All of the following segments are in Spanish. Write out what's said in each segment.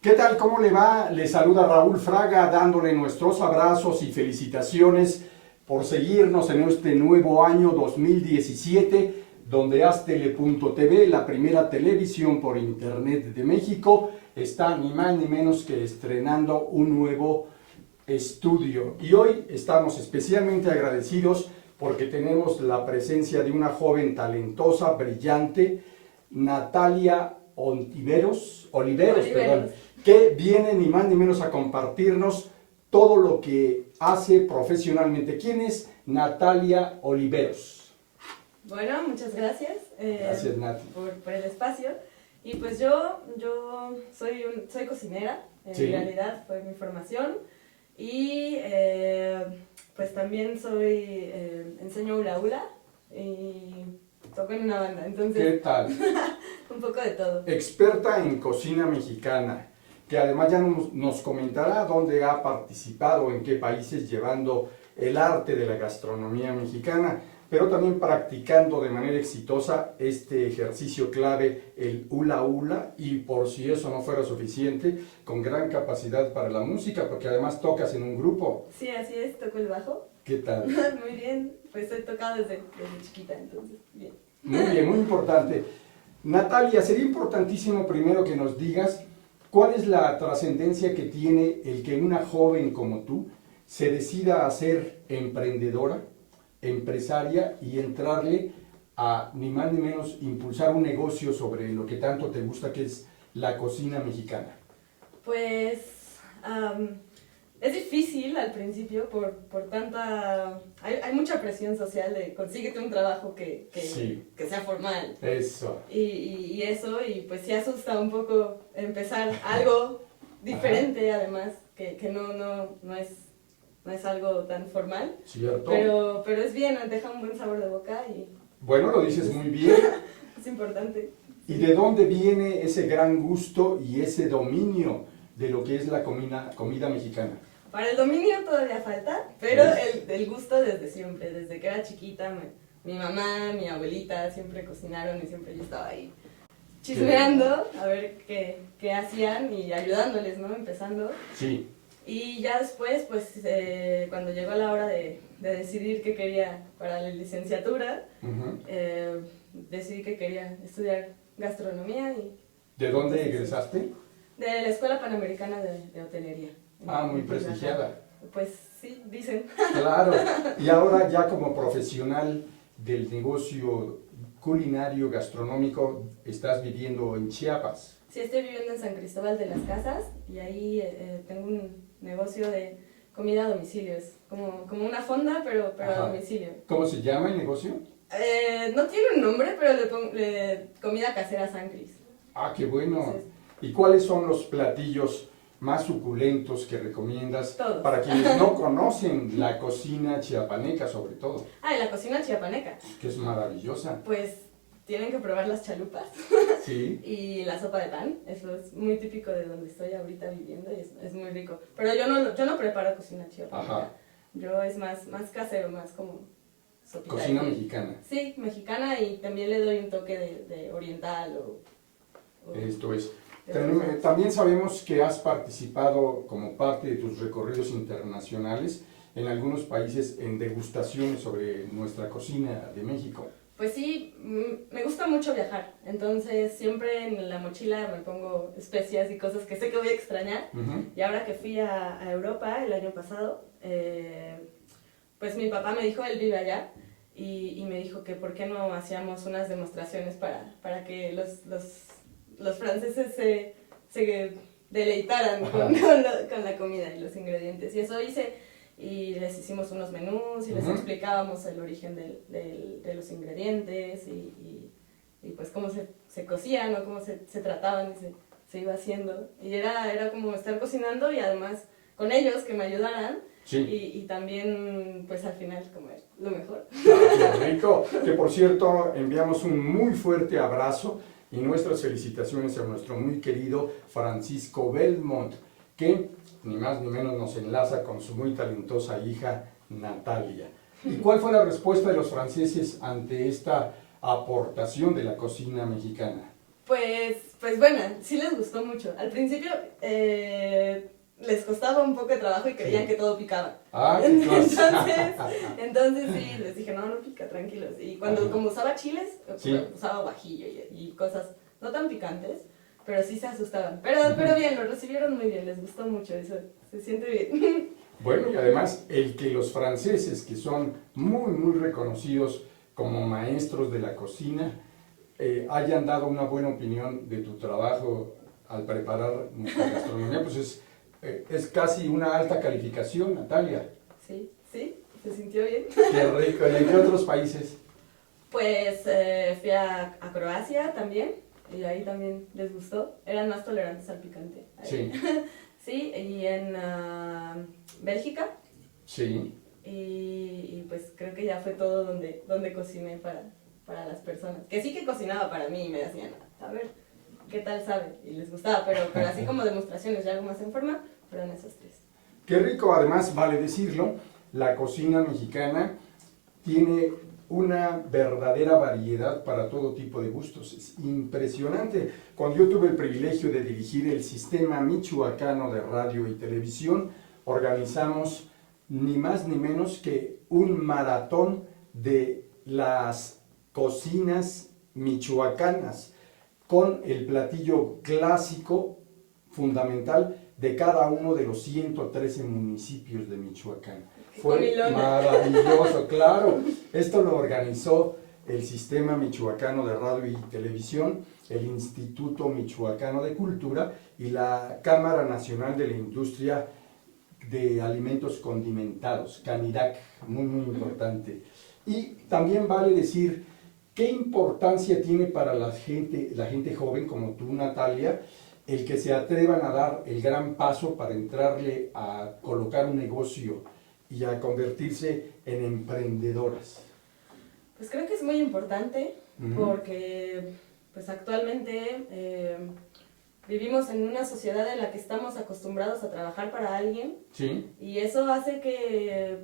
¿Qué tal? ¿Cómo le va? Le saluda Raúl Fraga dándole nuestros abrazos y felicitaciones por seguirnos en este nuevo año 2017, donde Aztele.tv, la primera televisión por internet de México, está ni más ni menos que estrenando un nuevo estudio. Y hoy estamos especialmente agradecidos porque tenemos la presencia de una joven talentosa, brillante, Natalia Oliveros, perdón, que viene ni más ni menos a compartirnos todo lo que hace profesionalmente. ¿Quién es Natalia Oliveros? Bueno, muchas gracias, Gracias, Nati. por el espacio. Y pues yo soy cocinera, en Sí. realidad fue mi formación. Y pues también enseño hula hula y toco en una banda, ¿Qué entonces tal? un poco de todo. Experta en cocina mexicana, que además ya nos comentará dónde ha participado, en qué países llevando el arte de la gastronomía mexicana, pero también practicando de manera exitosa este ejercicio clave, el hula hula, y por si eso no fuera suficiente, con gran capacidad para la música, porque además tocas en un grupo. Sí, así es, toco el bajo. ¿Qué tal? Muy bien, pues he tocado desde chiquita, entonces, bien. Muy bien, muy importante. Natalia, sería importantísimo primero que nos digas cuál es la trascendencia que tiene el que una joven como tú se decida a ser emprendedora, empresaria y entrarle a ni más ni menos impulsar un negocio sobre lo que tanto te gusta, que es la cocina mexicana. Pues es difícil al principio por tanta... Hay mucha presión social de consíguete un trabajo Sí. que sea formal. Eso. Y eso, y pues sí asusta un poco empezar algo diferente. Ajá. Además, que no es algo tan formal. Cierto. Pero es bien, deja un buen sabor de boca y... Bueno, lo dices muy bien. Es importante. ¿Y de dónde viene ese gran gusto y ese dominio de lo que es la comida mexicana? Para el dominio todavía falta, pero el gusto desde siempre, desde que era chiquita, mi mamá, mi abuelita siempre cocinaron y siempre yo estaba ahí chismeando a ver qué hacían y ayudándoles, ¿no? Empezando. Sí. Y ya después, pues cuando llegó la hora de decidir qué quería para la licenciatura, decidí que quería estudiar gastronomía. ¿De dónde egresaste? De la Escuela Panamericana de Hotelería. Ah, muy prestigiada. Pues sí, dicen. Claro, y ahora ya como profesional del negocio culinario gastronómico, estás viviendo en Chiapas. Sí, estoy viviendo en San Cristóbal de las Casas y ahí tengo un negocio de comida a domicilio, es como una fonda, pero a domicilio. ¿Cómo se llama el negocio? No tiene un nombre, pero le pongo comida casera San Cris. Ah, qué bueno. Entonces, ¿y cuáles son los platillos más suculentos que recomiendas? Todos. Para quienes no conocen la cocina chiapaneca, sobre todo? Ah, y la cocina chiapaneca. Que es maravillosa. Pues tienen que probar las chalupas. Sí. Y la sopa de pan, eso es muy típico de donde estoy ahorita viviendo y es muy rico. Pero yo no preparo cocina chiapaneca. Ajá. Yo es más casero, más como sopita. Cocina mexicana. Sí, mexicana, y también le doy un toque de oriental Esto es. También sabemos que has participado como parte de tus recorridos internacionales en algunos países en degustaciones sobre nuestra cocina de México. Pues sí, me gusta mucho viajar, entonces siempre en la mochila me pongo especias y cosas que sé que voy a extrañar. Y ahora que fui a Europa el año pasado, pues mi papá me dijo, él vive allá, y me dijo que por qué no hacíamos unas demostraciones para que los franceses se deleitaran con la comida y los ingredientes. Y eso hice. Y les hicimos unos menús y les explicábamos el origen de los ingredientes y pues cómo se cocían o cómo se trataban y se iba haciendo. Y era como estar cocinando y además con ellos que me ayudaran. Sí. Y también pues al final comer lo mejor. Ah, qué rico. Que por cierto enviamos un muy fuerte abrazo y nuestras felicitaciones a nuestro muy querido Francisco Belmont, que ni más ni menos nos enlaza con su muy talentosa hija Natalia. ¿Y cuál fue la respuesta de los franceses ante esta aportación de la cocina mexicana? Pues bueno, sí les gustó mucho. Al principio les costaba un poco de trabajo y creían que todo picaba. Ah, qué entonces sí, les dije, no pica, tranquilos. Y como usaba chiles, usaba guajillo y cosas no tan picantes, pero sí se asustaban. Pero bien, lo recibieron muy bien, les gustó mucho, eso se siente bien. Bueno, y además el que los franceses, que son muy, muy reconocidos como maestros de la cocina, hayan dado una buena opinión de tu trabajo al preparar nuestra gastronomía, pues es casi una alta calificación, Natalia. Sí, se sintió bien. Qué rico. ¿Y en qué otros países? Pues fui a Croacia también, y ahí también les gustó, eran más tolerantes al picante. Ahí. Sí. Sí, y en Bélgica. Sí. Y pues creo que ya fue todo donde cociné para las personas. Que sí que cocinaba para mí y me decían, a ver, ¿qué tal sabe? Y les gustaba, pero así como demostraciones ya algo más en forma, fueron esos tres. Qué rico, además vale decirlo, la cocina mexicana tiene una verdadera variedad para todo tipo de gustos. Es impresionante. Cuando yo tuve el privilegio de dirigir el Sistema Michoacano de Radio y Televisión, organizamos ni más ni menos que un maratón de las cocinas michoacanas, con el platillo clásico fundamental de cada uno de los 113 municipios de Michoacán. Fue maravilloso, claro. Esto lo organizó el Sistema Michoacano de Radio y Televisión, el Instituto Michoacano de Cultura y la Cámara Nacional de la Industria de Alimentos Condimentados, CANIDAC, muy, muy importante. Y también vale decir qué importancia tiene para la gente joven como tú, Natalia, el que se atrevan a dar el gran paso para entrarle a colocar un negocio y a convertirse en emprendedoras. Pues creo que es muy importante porque pues actualmente vivimos en una sociedad en la que estamos acostumbrados a trabajar para alguien. Sí. Y eso hace que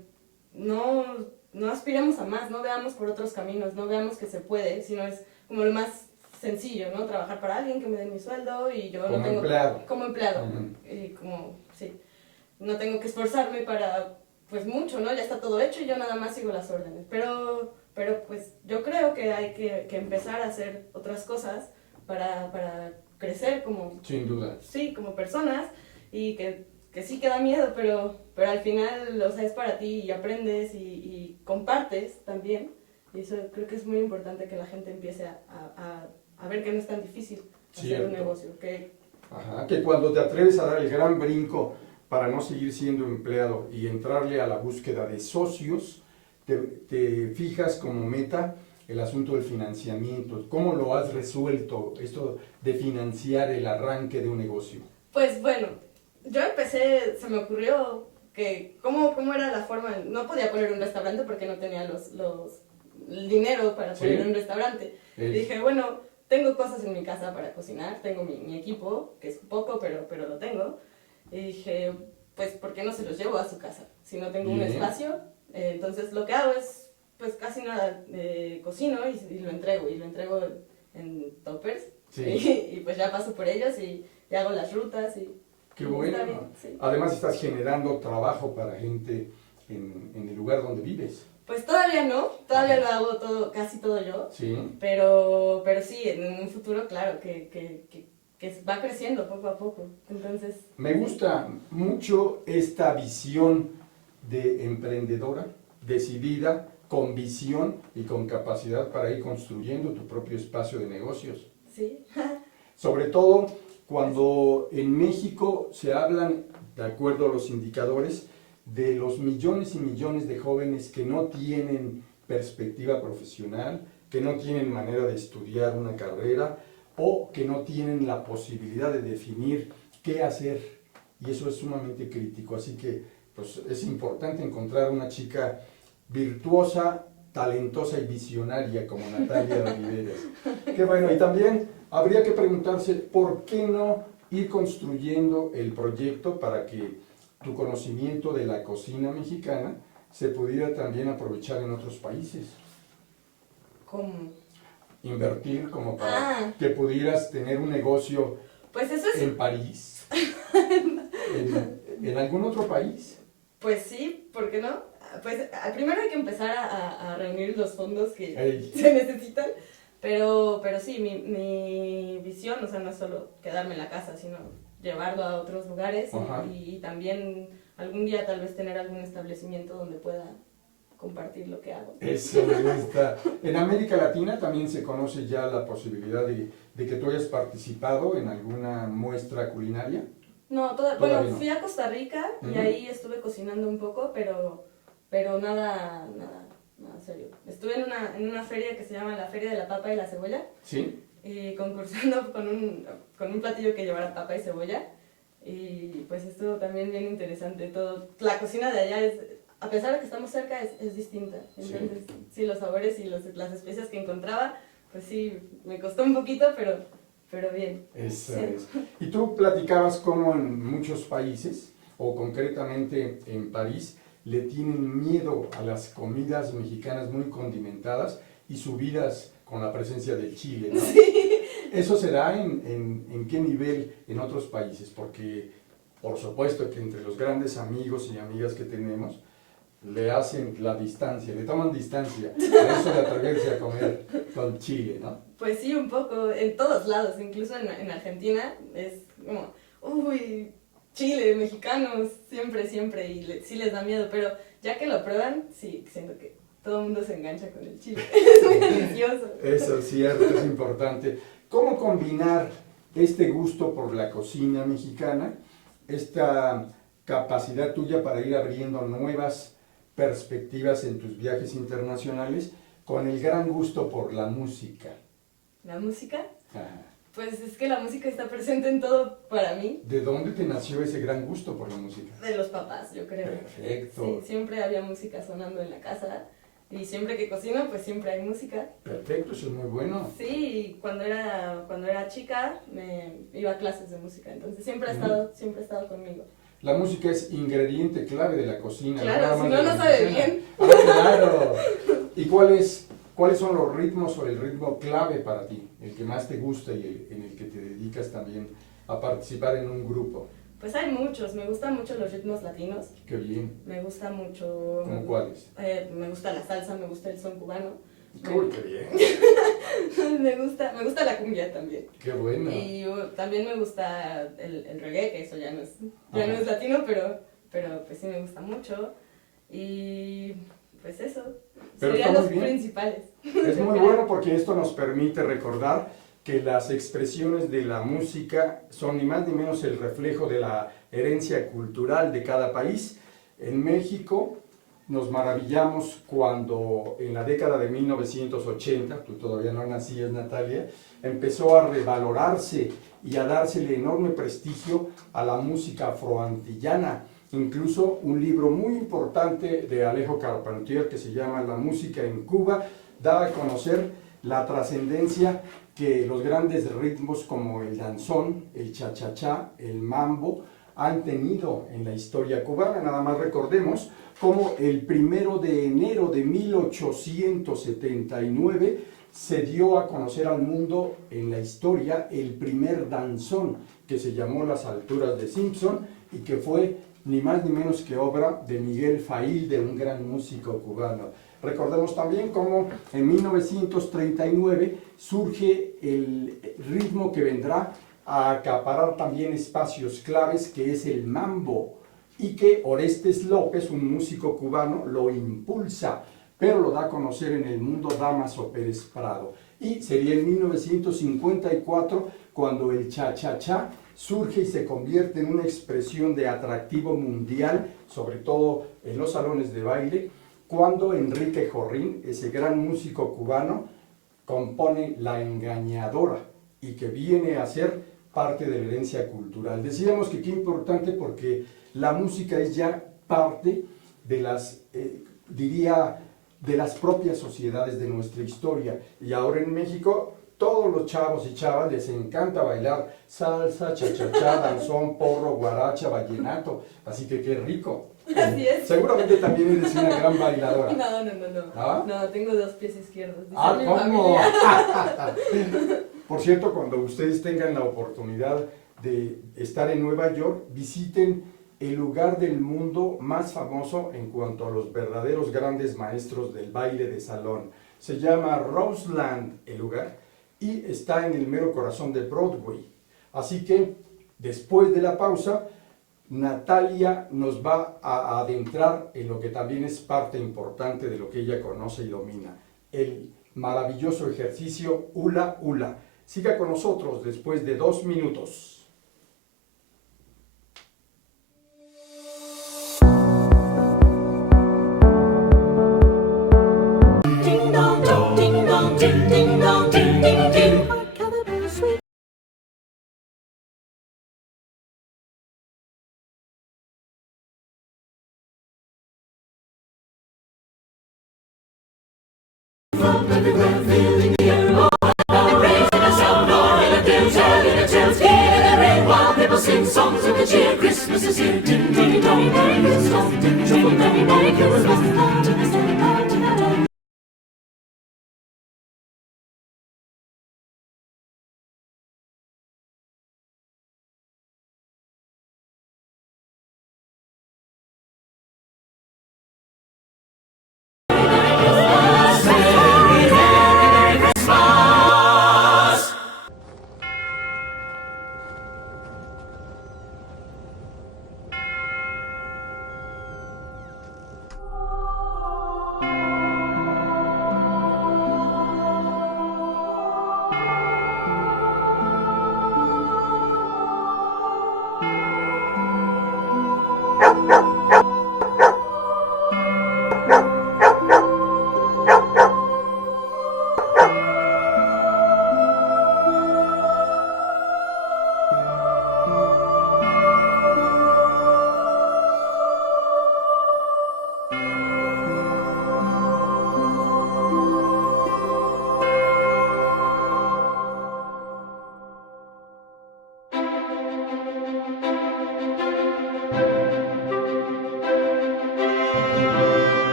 no aspiremos a más, no veamos por otros caminos, no veamos que se puede, sino es como lo más sencillo, ¿no? Trabajar para alguien que me dé mi sueldo y yo como no tengo... empleado. Como empleado. Y como, sí, no tengo que esforzarme para, pues mucho, ¿no? Ya está todo hecho y yo nada más sigo las órdenes. Pero pues yo creo que hay que empezar a hacer otras cosas para crecer como... Sin duda. Sí, como personas y que sí que da miedo, pero al final, o sea, es para ti y aprendes y compartes también. Y eso creo que es muy importante que la gente empiece a ver que no es tan difícil hacer un negocio. Ajá, que cuando te atreves a dar el gran brinco para no seguir siendo empleado y entrarle a la búsqueda de socios, te fijas como meta el asunto del financiamiento. ¿Cómo lo has resuelto, esto de financiar el arranque de un negocio? Pues bueno, yo empecé, se me ocurrió que cómo era la forma, no podía poner un restaurante porque no tenía el dinero para poner un restaurante. Y dije, bueno, tengo cosas en mi casa para cocinar, tengo mi equipo, que es poco, pero lo tengo. Y dije, pues, ¿por qué no se los llevo a su casa? Si no tengo un espacio, entonces lo que hago es, pues, casi nada, cocino y lo entrego en toppers. Sí. Y pues ya paso por ellos y hago las rutas y... Qué bueno. Bien, sí. Además estás generando trabajo para gente en el lugar donde vives. Pues todavía no, todavía lo hago todo, casi todo yo, Sí. pero sí, en un futuro, claro, que va creciendo poco a poco. Entonces, Me gusta mucho esta visión de emprendedora, decidida, con visión y con capacidad para ir construyendo tu propio espacio de negocios. sí. Sobre todo cuando en México se hablan, de acuerdo a los indicadores, de los millones y millones de jóvenes que no tienen perspectiva profesional, que no tienen manera de estudiar una carrera o que no tienen la posibilidad de definir qué hacer. Y eso es sumamente crítico. Así que pues, es importante encontrar una chica virtuosa, talentosa y visionaria como Natalia Oliveras. Qué bueno. Y también habría que preguntarse por qué no ir construyendo el proyecto para que tu conocimiento de la cocina mexicana se pudiera también aprovechar en otros países. ¿Cómo? Invertir como para que pudieras tener un negocio pues eso es... en París, en algún otro país. Pues sí, ¿por qué no? Pues primero hay que empezar a reunir los fondos que se necesitan, pero sí, mi visión, o sea, no es solo quedarme en la casa, sino llevarlo a otros lugares y también algún día tal vez tener algún establecimiento donde pueda compartir lo que hago. Eso me gusta. En América Latina también se conoce ya la posibilidad de que tú hayas participado en alguna muestra culinaria. No, Todavía bueno, no. Fui a Costa Rica y ahí estuve cocinando un poco, pero nada serio. Estuve en una feria que se llama la Feria de la Papa y la Cebolla. Sí. Concursando con un platillo que llevara papa y cebolla. Y pues estuvo también bien interesante todo. La cocina de allá es, a pesar de que estamos cerca, es distinta. Entonces, sí, los sabores y las especias que encontraba, pues sí, me costó un poquito, pero bien. Eso es. Y tú platicabas cómo en muchos países, o concretamente en París, le tienen miedo a las comidas mexicanas muy condimentadas y subidas con la presencia del chile, ¿no? Sí. ¿Eso será en qué nivel en otros países? Porque, por supuesto que entre los grandes amigos y amigas que tenemos, le hacen la distancia, le toman distancia a eso de atreverse a comer con chile, ¿no? Pues sí, un poco, en todos lados, incluso en Argentina, es como, uy, chile, mexicanos, siempre, y sí les da miedo, pero ya que lo prueban, sí, siento que todo el mundo se engancha con el chile, es muy delicioso. Eso es cierto, es importante. ¿Cómo combinar este gusto por la cocina mexicana, esta capacidad tuya para ir abriendo nuevas perspectivas en tus viajes internacionales, con el gran gusto por la música? ¿La música? Ajá. Pues es que la música está presente en todo para mí. ¿De dónde te nació ese gran gusto por la música? De los papás, yo creo. Perfecto. Sí, siempre había música sonando en la casa y siempre que cocino, pues siempre hay música. Perfecto, eso es muy bueno. Sí, y cuando era chica me iba a clases de música, entonces siempre ha estado conmigo. La música es ingrediente clave de la cocina. Claro, si no, no sabe bien. Ah, claro. ¿Y cuáles son los ritmos o el ritmo clave para ti? El que más te gusta y en el que te dedicas también a participar en un grupo. Pues hay muchos, me gustan mucho los ritmos latinos. Qué bien. Me gusta mucho... ¿Cómo cuáles? Me gusta la salsa, me gusta el son cubano. Uy, qué bien. me gusta la cumbia también. Qué bueno. Y también me gusta el reggae, que eso ya no es latino, pero pues sí me gusta mucho. Y pues eso, serían los principales. Es muy bueno porque esto nos permite recordar que las expresiones de la música son ni más ni menos el reflejo de la herencia cultural de cada país. En México nos maravillamos cuando en la década de 1980, tú todavía no nacías, Natalia, empezó a revalorarse y a dársele enorme prestigio a la música afroantillana. Incluso un libro muy importante de Alejo Carpentier que se llama La música en Cuba da a conocer la trascendencia que los grandes ritmos como el danzón, el cha-cha-cha, el mambo han tenido en la historia cubana. Nada más recordemos cómo el 1 de enero de 1879 se dio a conocer al mundo en la historia el primer danzón que se llamó Las Alturas de Simpson y que fue ni más ni menos que obra de Miguel Faílde, un gran músico cubano. Recordemos también cómo en 1939 surge el ritmo que vendrá a acaparar también espacios claves, que es el mambo, y que Orestes López, un músico cubano, lo impulsa, pero lo da a conocer en el mundo Dámaso Pérez Prado. Y sería en 1954 cuando el cha-cha-cha surge y se convierte en una expresión de atractivo mundial, sobre todo en los salones de baile, cuando Enrique Jorrín, ese gran músico cubano, compone La Engañadora, y que viene a ser parte de la herencia cultural. Decíamos que qué importante, porque la música es ya parte de las, diría, de las propias sociedades de nuestra historia. Y ahora en México, todos los chavos y chavas les encanta bailar salsa, cha-cha-cha, danzón, porro, guaracha, vallenato. Así que qué rico. Así es. Seguramente también eres una gran bailadora. No. ¿Ah? No, tengo 2 pies izquierdos. Dice Ah, mi ¿cómo? familia. Por cierto, cuando ustedes tengan la oportunidad de estar en Nueva York, visiten el lugar del mundo más famoso en cuanto a los verdaderos grandes maestros del baile de salón. Se llama Roseland el lugar y está en el mero corazón de Broadway. Así que, después de la pausa, Natalia nos va a adentrar en lo que también es parte importante de lo que ella conoce y domina, el maravilloso ejercicio Hula Hula. Siga con nosotros después de 2 minutos. Ding dong dong, ding dong, ding ding dong, ding ding ding. Hark how the bells sweet. From everywhere, filling the air. Oh, now it rains in a sound, or in a dim, telling a tale. Here in the rain, while people sing songs of the cheer. Christmas is here. Ding ding dong, Merry Christmas. Ding ding dong, Merry Christmas.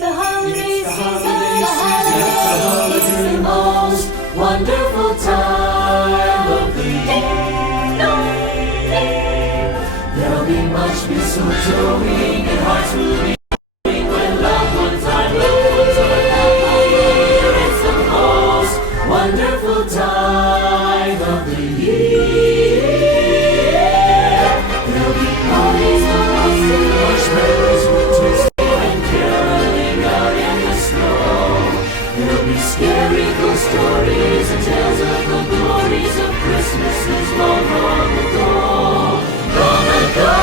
The holiday season, the most wonderful time of the year. There'll be much mistletoeing and hearts will be beating when loved ones are blue. It's the most wonderful time of the year. There'll be parties, balloons, and marshmallows with twists and caroling out in the snow. There'll be scary ghost stories and tales of the glories of Christmases long, long ago. Long ago.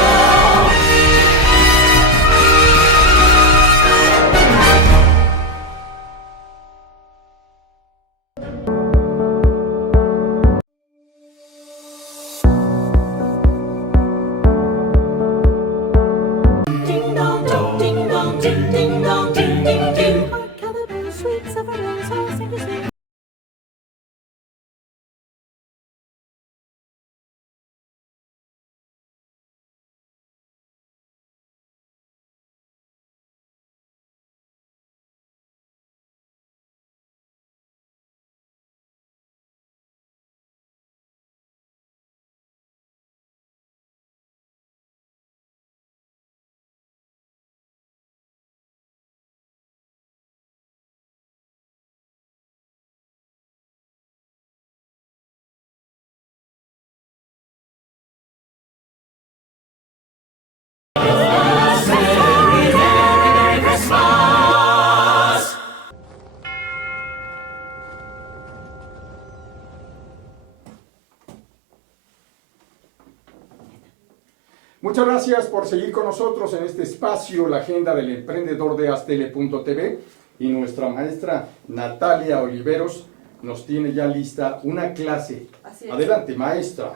Muchas gracias por seguir con nosotros en este espacio, la agenda del emprendedor de Astele.tv, y nuestra maestra Natalia Oliveros nos tiene ya lista una clase. Así es. Adelante, maestra.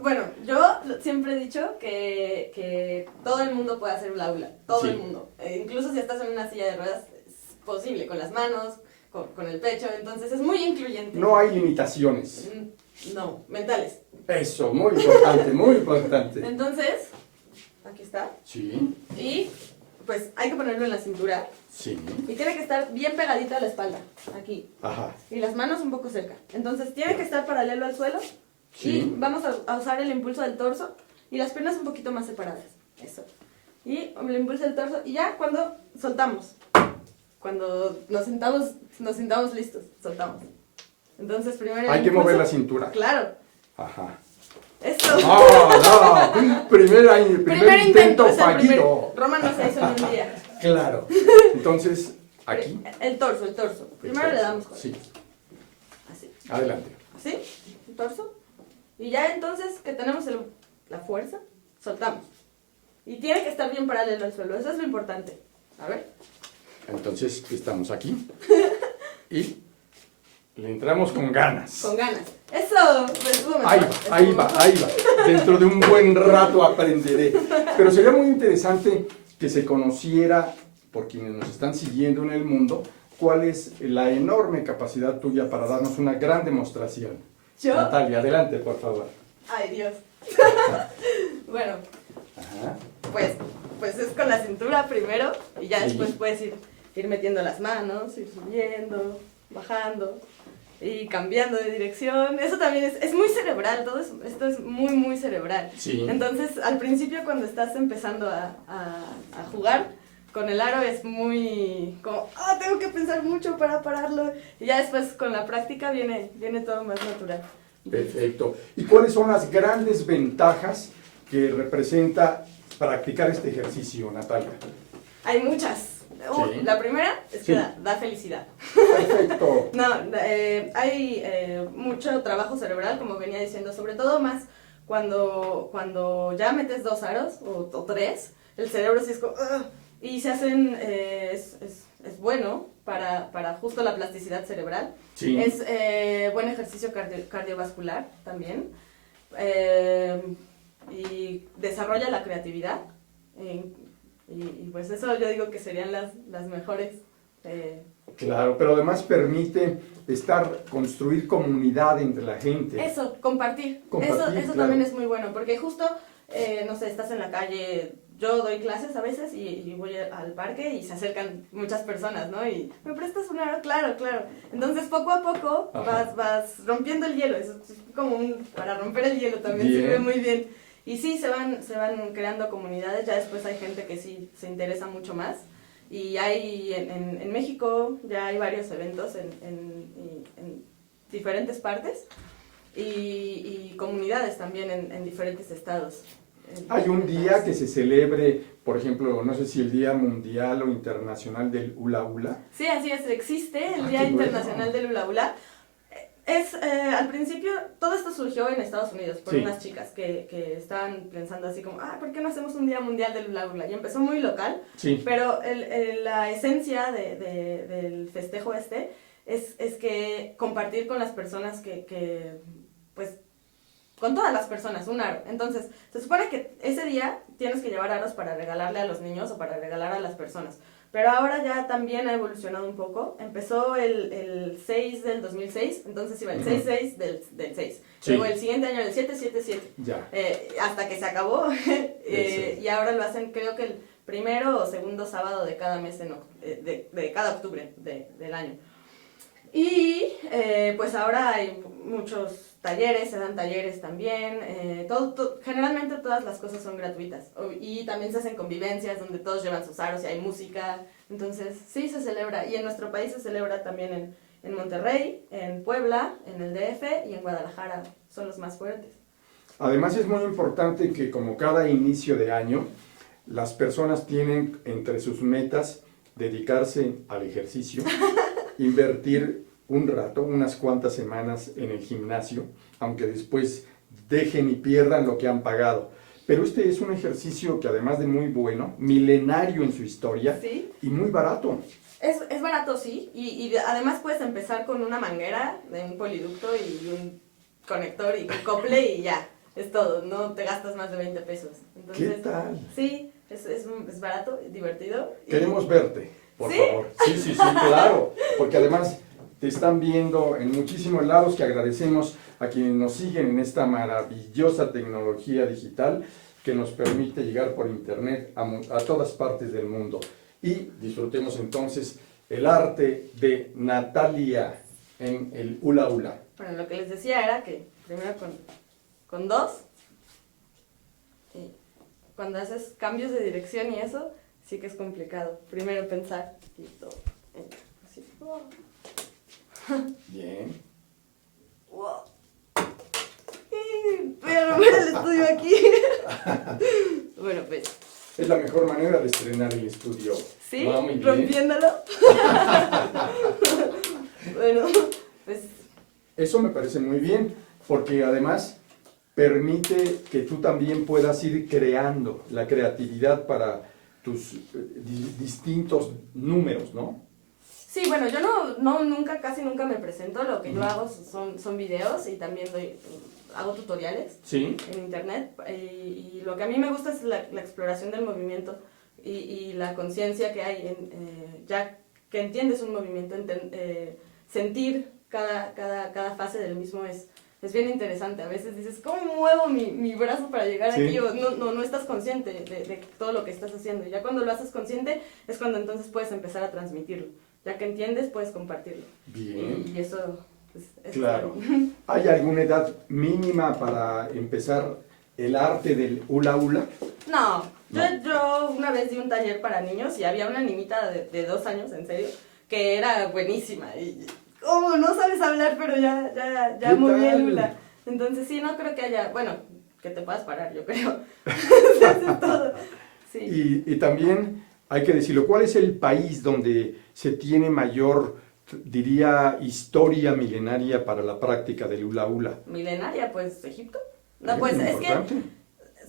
Bueno, yo siempre he dicho que todo el mundo puede hacer hula hula, todo Sí. el mundo. Incluso si estás en una silla de ruedas, es posible, con las manos, con el pecho, entonces es muy incluyente. No hay limitaciones. No, mentales. Eso, muy importante, muy importante. Entonces, aquí está. Sí, Y pues hay que ponerlo en la cintura sí, y tiene que estar bien pegadito a la espalda, aquí. ajá, Y las manos un poco cerca. Entonces tiene que estar paralelo al suelo. sí. Y vamos a usar el impulso del torso y las piernas un poquito más separadas. Eso. Y el impulso del torso. Y ya cuando soltamos. Cuando nos sentamos listos, soltamos. Entonces primero el Hay que impulso. mover la cintura. Claro. Ajá. Esto. No, primer intento es el fallido. primero. Roma no se hizo en un día. Claro. Entonces, aquí. El torso. Primero le damos con Sí, así. adelante. ¿Sí? El torso. Y ya entonces que tenemos la fuerza, soltamos. Y tiene que estar bien paralelo al suelo, eso es lo importante. A ver. Entonces, estamos aquí. Y le entramos con ganas. Con ganas. Eso. Pues, estuvo mejor, Ahí estuvo va, mejor. ahí va. Dentro de un buen rato aprenderé. Pero sería muy interesante que se conociera, por quienes nos están siguiendo en el mundo, cuál es la enorme capacidad tuya para darnos una gran demostración. ¿Yo? Natalia, adelante, por favor. Ay, Dios. Bueno, Ajá. pues es con la cintura primero y ya Sí. después puedes ir metiendo las manos, ir subiendo, bajando y cambiando de dirección. Eso también es muy cerebral, esto es muy cerebral. Sí. Entonces, al principio cuando estás empezando a jugar con el aro es muy como, tengo que pensar mucho para pararlo. Y ya después con la práctica viene todo más natural. Perfecto. ¿Y cuáles son las grandes ventajas que representa practicar este ejercicio, Natalia? Hay muchas. Sí. La primera es que Sí. da felicidad. Perfecto. No, hay mucho trabajo cerebral, como venía diciendo, sobre todo más cuando ya metes 2 aros o 3, el cerebro sí es como, y se hacen, es bueno para justo la plasticidad cerebral. Sí. Es buen ejercicio cardiovascular también. Y desarrolla la creatividad. Y pues eso yo digo que serían las mejores. Claro, pero además permite construir comunidad entre la gente. Eso, compartir. Compartir, Eso claro. también es muy bueno, porque justo, no sé, estás en la calle, yo doy clases a veces y voy al parque y se acercan muchas personas, ¿no? Y ¿me prestas un aro? Claro. Entonces poco a poco Ajá. vas rompiendo el hielo, es como para romper el hielo también Bien. sirve muy bien. Y sí, se van creando comunidades, ya después hay gente que sí se interesa mucho más. Y hay en México ya hay varios eventos en diferentes partes y comunidades también en diferentes estados. Hay un día que se celebre, por ejemplo, no sé si el Día Mundial o Internacional del Hula Hula. Sí, así es, existe el Ah, Día qué bueno. Internacional del Hula Hula. Al principio, todo esto surgió en Estados Unidos por Sí. unas chicas que estaban pensando así como, ¿por qué no hacemos un Día Mundial del Hula Hula? Y empezó muy local, Sí. pero la esencia del festejo es que compartir con las personas pues, con todas las personas, un aro. Entonces, se supone que ese día tienes que llevar aros para regalarle a los niños o para regalar a las personas. Pero ahora ya también ha evolucionado un poco. Empezó el 6 del 2006, entonces iba el Ujú. 6-6 del 6. Sí. Luego el siguiente año el 7-7-7. Ya. Hasta que se acabó. Eso. Y ahora lo hacen creo que el primero o segundo sábado de cada mes, de cada octubre del año. Y pues ahora hay muchos talleres, se dan talleres también, generalmente todas las cosas son gratuitas y también se hacen convivencias donde todos llevan sus aros y hay música, entonces sí se celebra y en nuestro país se celebra también en Monterrey, en Puebla, en el DF y en Guadalajara, son los más fuertes. Además es muy importante que como cada inicio de año, las personas tienen entre sus metas dedicarse al ejercicio, invertir un rato, unas cuantas semanas en el gimnasio, aunque después dejen y pierdan lo que han pagado. Pero este es un ejercicio que además de muy bueno, milenario en su historia Sí. y muy barato. Es barato, sí, y además puedes empezar con una manguera de un poliducto y un conector y un acople y ya, es todo, no te gastas más de 20 pesos. ¿Qué Entonces, tal? sí, es barato, divertido. Queremos verte, por ¿Sí? favor. Sí, sí, sí, claro. Porque además te están viendo en muchísimos lados, que agradecemos a quienes nos siguen en esta maravillosa tecnología digital que nos permite llegar por internet a todas partes del mundo. Y disfrutemos entonces el arte de Natalia en el hula hula. Bueno, lo que les decía era que primero con dos, y cuando haces cambios de dirección y eso, sí que es complicado. Primero pensar y todo. Así. Bien. Wow. Voy a romper el estudio aquí. Bueno, pues. Es la mejor manera de estrenar el estudio. ¿Sí? Ah, muy bien. Rompiéndolo. Bueno, pues. Eso me parece muy bien, porque además permite que tú también puedas ir creando la creatividad para tus distintos números, ¿no? Sí, bueno, yo casi nunca me presento. Lo que yo hago son videos y también hago tutoriales Sí. en internet. Y lo que a mí me gusta es la exploración del movimiento y la conciencia que hay ya que entiendes un movimiento, sentir cada fase del mismo es bien interesante. A veces dices, ¿cómo muevo mi brazo para llegar Sí. aquí? O no estás consciente de todo lo que estás haciendo. Y ya cuando lo haces consciente es cuando entonces puedes empezar a transmitirlo. Ya que entiendes, puedes compartirlo. Bien. Y eso es Claro. ¿Hay alguna edad mínima para empezar el arte del hula hula? No, No. Yo una vez di un taller para niños y había una niñita de 2 años, en serio, que era buenísima. Y, oh, no sabes hablar, pero ya ¿Qué muy bien, tal? Lula. Entonces sí, no creo que haya, bueno, que te puedas parar, yo creo. Eso es todo. Sí. Y también hay que decirlo, ¿cuál es el país donde se tiene mayor, diría, historia milenaria para la práctica del hula hula? Milenaria, pues, Egipto. No, pues es que Importante.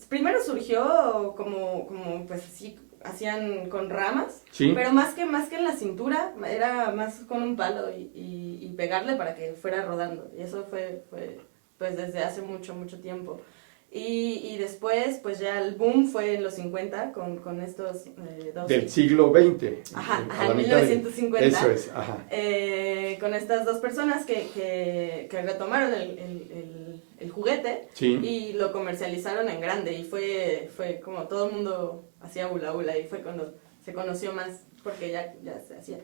primero surgió como pues sí, hacían con ramas, Sí. pero más que en la cintura, era más con un palo y pegarle para que fuera rodando. Y eso fue pues desde hace mucho tiempo. Y después, pues ya el boom fue en los 50 con estos dos... Del siglo XX. Ajá, a la en mitad de- 1950. Eso es, ajá. Con estas dos personas que retomaron el juguete Sí. y lo comercializaron en grande y fue como todo el mundo hacía hula hula y fue cuando se conoció más porque ya se hacía.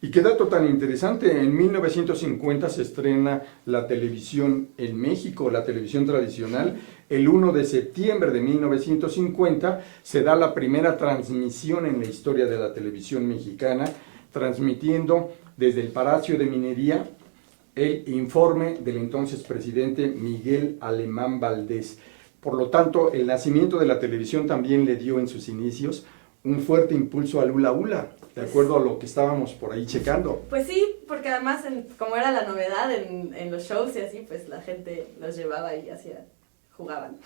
Y qué dato tan interesante, en 1950 se estrena la televisión en México, la televisión tradicional. El 1 de septiembre de 1950 se da la primera transmisión en la historia de la televisión mexicana, transmitiendo desde el Palacio de Minería el informe del entonces presidente Miguel Alemán Valdés. Por lo tanto, el nacimiento de la televisión también le dio en sus inicios un fuerte impulso al hula hula, de acuerdo a lo que estábamos por ahí checando. Pues sí, porque además como era la novedad en los shows y así, pues la gente los llevaba y jugaban.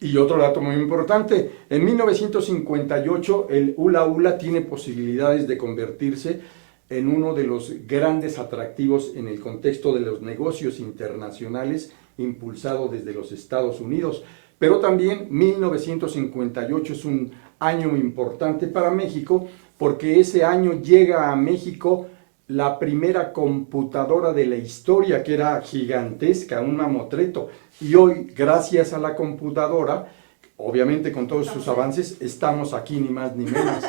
Y otro dato muy importante, en 1958 el hula hula tiene posibilidades de convertirse en uno de los grandes atractivos en el contexto de los negocios internacionales impulsado desde los Estados Unidos. Pero también 1958 es un año importante para México porque ese año llega a México la primera computadora de la historia, que era gigantesca, un mamotreto. Y hoy, gracias a la computadora, obviamente con todos sus avances, estamos aquí ni más ni menos.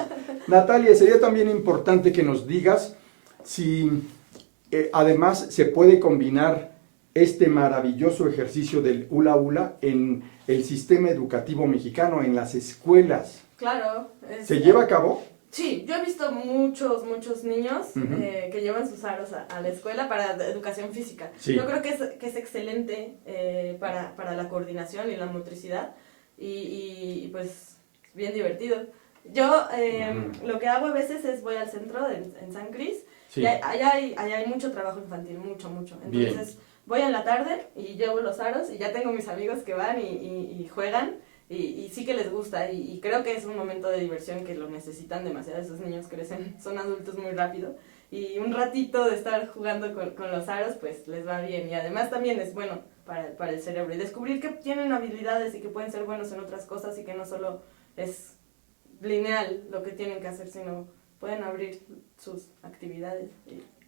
Natalia, sería también importante que nos digas si además se puede combinar este maravilloso ejercicio del hula hula en el sistema educativo mexicano, en las escuelas. Claro. ¿Se lleva a cabo? Sí, yo he visto muchos niños Ujú. que llevan sus aros a la escuela para educación física. Sí. Yo creo que es excelente para la coordinación y la motricidad y pues bien divertido. Yo lo que hago a veces es voy al centro en San Cris Sí. y allá hay mucho trabajo infantil, mucho. Bien. Entonces voy en la tarde y llevo los aros y ya tengo mis amigos que van y juegan y sí que les gusta y creo que es un momento de diversión que lo necesitan demasiado. Esos niños crecen, son adultos muy rápido y un ratito de estar jugando con los aros pues les va bien y además también es bueno para el cerebro y descubrir que tienen habilidades y que pueden ser buenos en otras cosas y que no solo es lineal lo que tienen que hacer, sino pueden abrir sus actividades.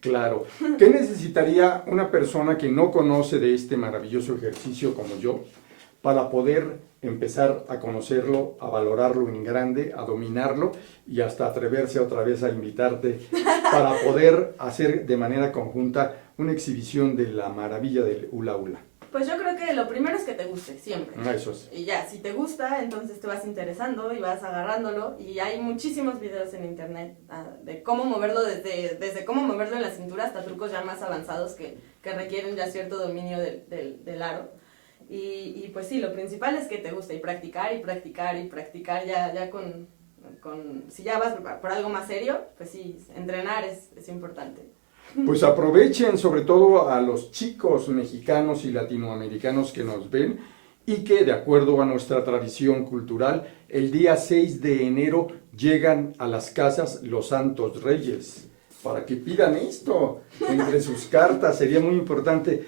Claro. ¿Qué necesitaría una persona que no conoce de este maravilloso ejercicio como yo para poder empezar a conocerlo, a valorarlo en grande, a dominarlo y hasta atreverse otra vez a invitarte para poder hacer de manera conjunta una exhibición de la maravilla del hula hula? Pues yo creo que lo primero es que te guste, siempre. Eso es. Y ya, si te gusta, entonces te vas interesando y vas agarrándolo. Y hay muchísimos videos en internet de cómo moverlo, desde cómo moverlo en la cintura hasta trucos ya más avanzados que requieren ya cierto dominio del aro. Y pues sí, lo principal es que te guste y practicar y practicar y practicar ya con si ya vas por algo más serio, pues sí, entrenar es importante. Pues aprovechen sobre todo a los chicos mexicanos y latinoamericanos que nos ven y que de acuerdo a nuestra tradición cultural, el día 6 de enero llegan a las casas los Santos Reyes para que pidan esto entre sus cartas. Sería muy importante.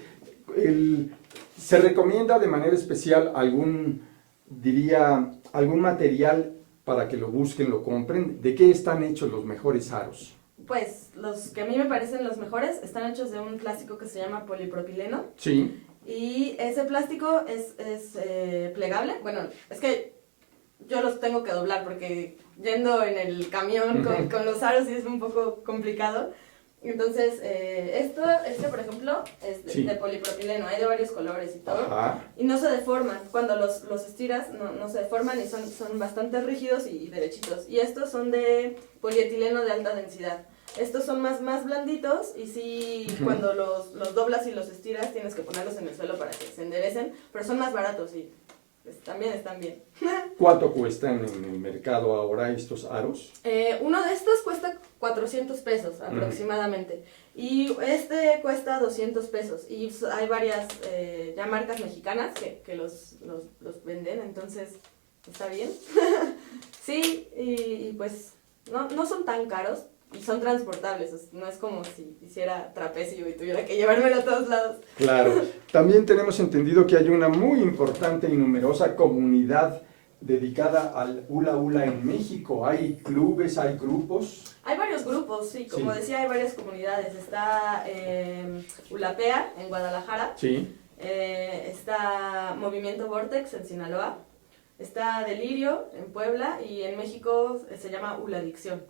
Se recomienda de manera especial algún material para que lo busquen, lo compren. ¿De qué están hechos los mejores aros? Pues los que a mí me parecen los mejores están hechos de un plástico que se llama polipropileno. Sí. Y ese plástico es plegable. Bueno, es que yo los tengo que doblar porque yendo en el camión con los aros sí es un poco complicado. Entonces, este por ejemplo es de polipropileno, hay de varios colores y todo. Ajá. Y no se deforman, cuando los estiras no se deforman y son bastante rígidos y derechitos. Y estos son de polietileno de alta densidad. Estos son más blanditos y sí, cuando los doblas y los estiras tienes que ponerlos en el suelo para que se enderecen, pero son más baratos y pues, también están bien. ¿Cuánto cuestan en el mercado ahora estos aros? Uno de estos cuesta 400 pesos aproximadamente y este cuesta 200 pesos y hay varias ya marcas mexicanas que los venden, entonces está bien. Sí, y pues no son tan caros. Y son transportables, no es como si hiciera trapecio y tuviera que llevármelo a todos lados. Claro. También tenemos entendido que hay una muy importante y numerosa comunidad dedicada al hula hula en México. ¿Hay clubes, hay grupos? Hay varios grupos, sí, como decía, hay varias comunidades. Está Hulapea en Guadalajara, Sí. Está Movimiento Vortex en Sinaloa, está Delirio en Puebla y en México se llama Huladicción.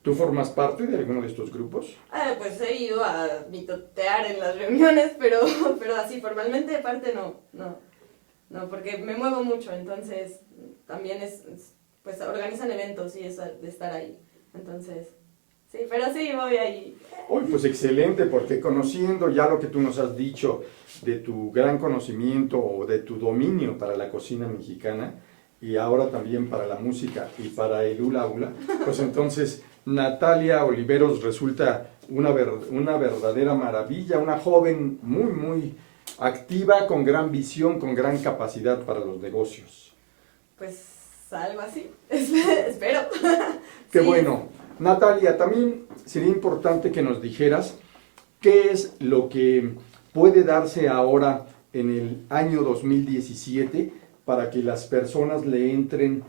¿Tú formas parte de alguno de estos grupos? Pues he ido a mitotear en las reuniones, pero así formalmente de parte no, porque me muevo mucho, entonces también pues organizan eventos y eso de estar ahí, entonces sí, pero sí voy ahí. Uy, pues excelente, porque conociendo ya lo que tú nos has dicho de tu gran conocimiento o de tu dominio para la cocina mexicana y ahora también para la música y para el hula hula, pues entonces Natalia Oliveros resulta una verdadera maravilla, una joven muy activa, con gran visión, con gran capacidad para los negocios. Pues algo así, espero. Qué Sí. bueno. Natalia, también sería importante que nos dijeras qué es lo que puede darse ahora en el año 2017 para que las personas le entren